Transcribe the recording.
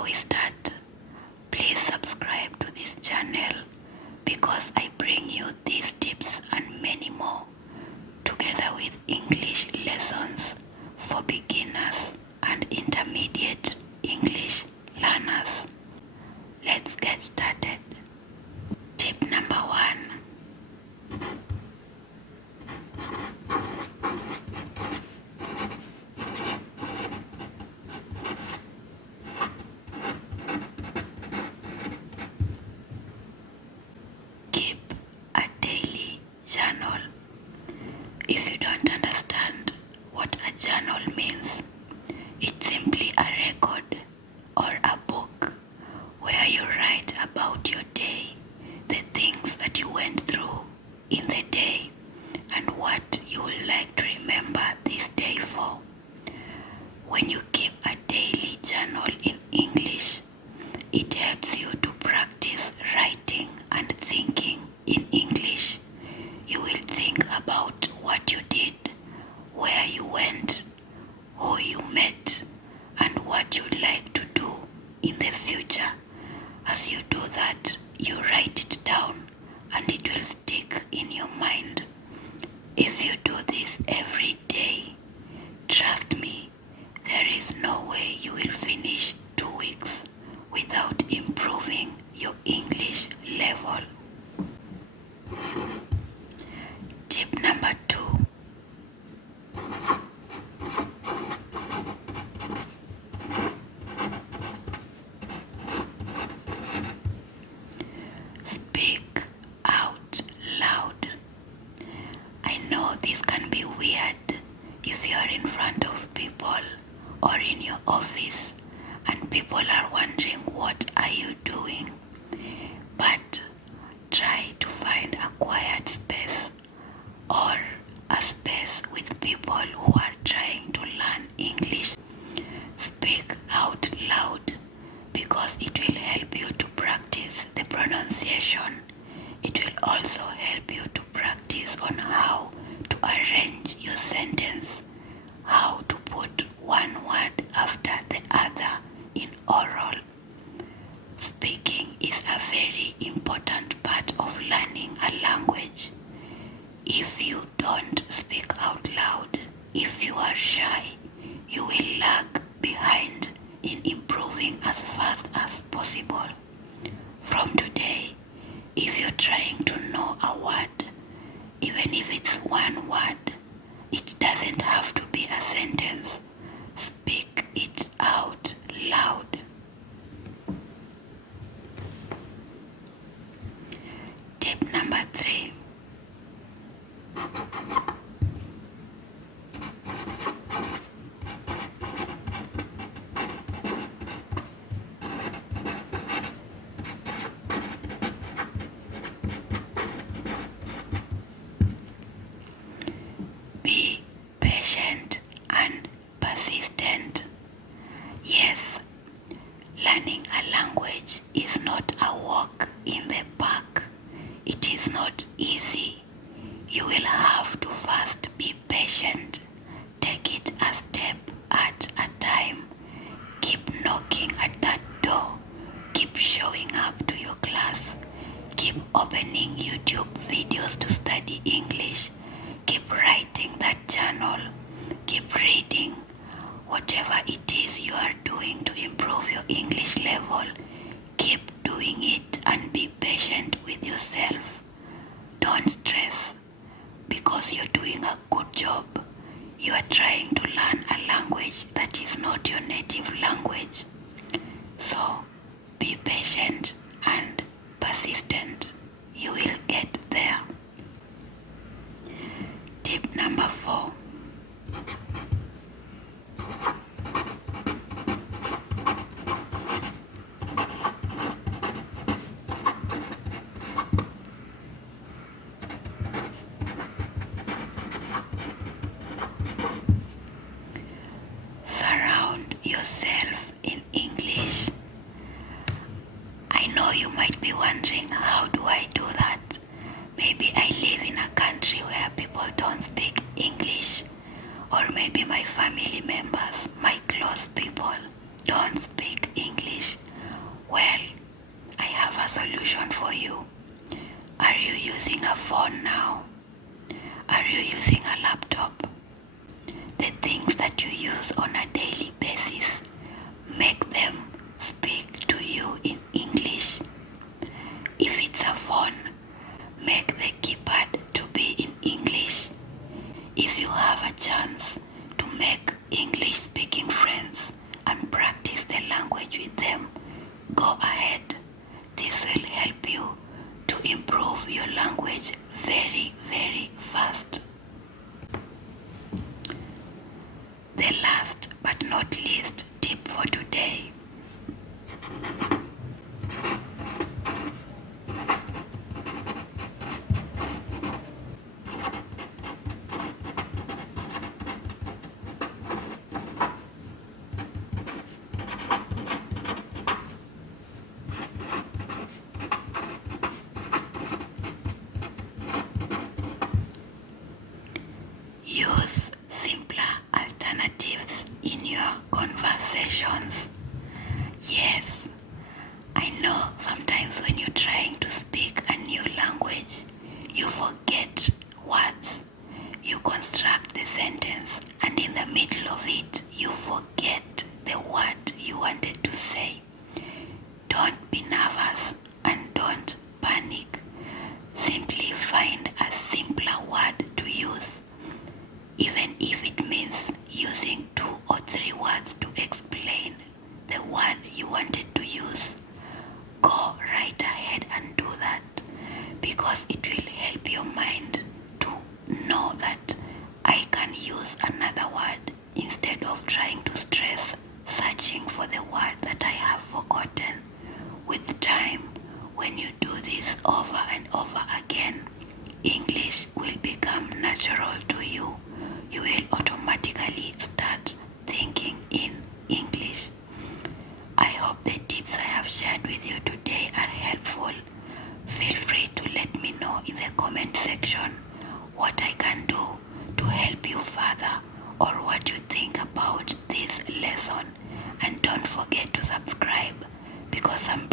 Before we start, please subscribe to this channel because I bring you these tips and many more together with English lessons for beginners and intermediate English learners. Let's get started. Tip number 1. Keep a daily journal. If you don't understand what a journal means, it's simply a record or a book where you write about your day, the things that you went through in the day, and what you would like to remember this day for. When you keep a daily journal in English, it helps you to practice writing and thinking in English. You will think about what you did, where you went, who you met, and what you'd like to do in the future. As you do that, you write it down and it will stick in your mind. If you do this every day, trust me, there is no way you will finish 2 weeks without improving your English level. Tip number 2. Speak out loud. I know this can be weird if you are in front of people or in your office and people are wondering what are you doing. But try to find a quiet space or a space with people who are trying to learn English. Speak out loud because it will help you to practice the pronunciation. It will also help you to practice on how to arrange your sentence, how to put one word after the other in oral. Speaking is a very important part of learning a language. If you don't speak out loud, if you are shy, you will lag behind in improving as fast as possible. From today, if you're trying to know a word, even if it's one word, it doesn't have to be a sentence. Speak it out loud. Tip number 3. Be patient and persistent. Yes, learning a language is not a walk in the park. It is not easy. You will have to first be patient. Take it a step at a time. Keep knocking at that door. Keep showing up to your class. Keep opening YouTube videos to study English. Keep writing that journal. Keep reading. Whatever it is you are doing to improve your English level, keep doing it and be patient with yourself. Don't stress because you're doing a good job. You are trying to learn a language that is not your native language. So, be patient and persistent. You will get there. Tip number 4. Surround yourself in English. I know you might be wondering, how do I do that? Maybe I live in a country where people don't speak English, or maybe my family members, my close people, don't speak English? Well, I have a solution for you. Are you using a phone now? Are you using a laptop? The things that you use on a daily basis, make them speak to you in English. If it's a phone, make the keypad to be in English. If you have a chance to make English speaking friends and practice the language with them, go ahead. This will help you to improve your language very, very fast. The last but not least tip for today. Use simpler alternatives in your conversations. Yes, I know sometimes when you're trying to speak a new language, you forget words. You construct the sentence, and in the middle of it, you forget the word you wanted to say. Don't be nervous and don't panic. Simply find a simpler word to use, even if it means using 2 or 3 words to explain the word you wanted to use. Go right ahead and do that, because it will help your mind to know that I can use another word instead of trying to stress searching for the word that I have forgotten. With time, when you do this over and over again, English will become natural to you. You will automatically start thinking in English. I hope the tips I have shared with you today are helpful. Feel free to let me know in the comment section what I can do to help you further, or what you think about this lesson. And don't forget to subscribe, because I'm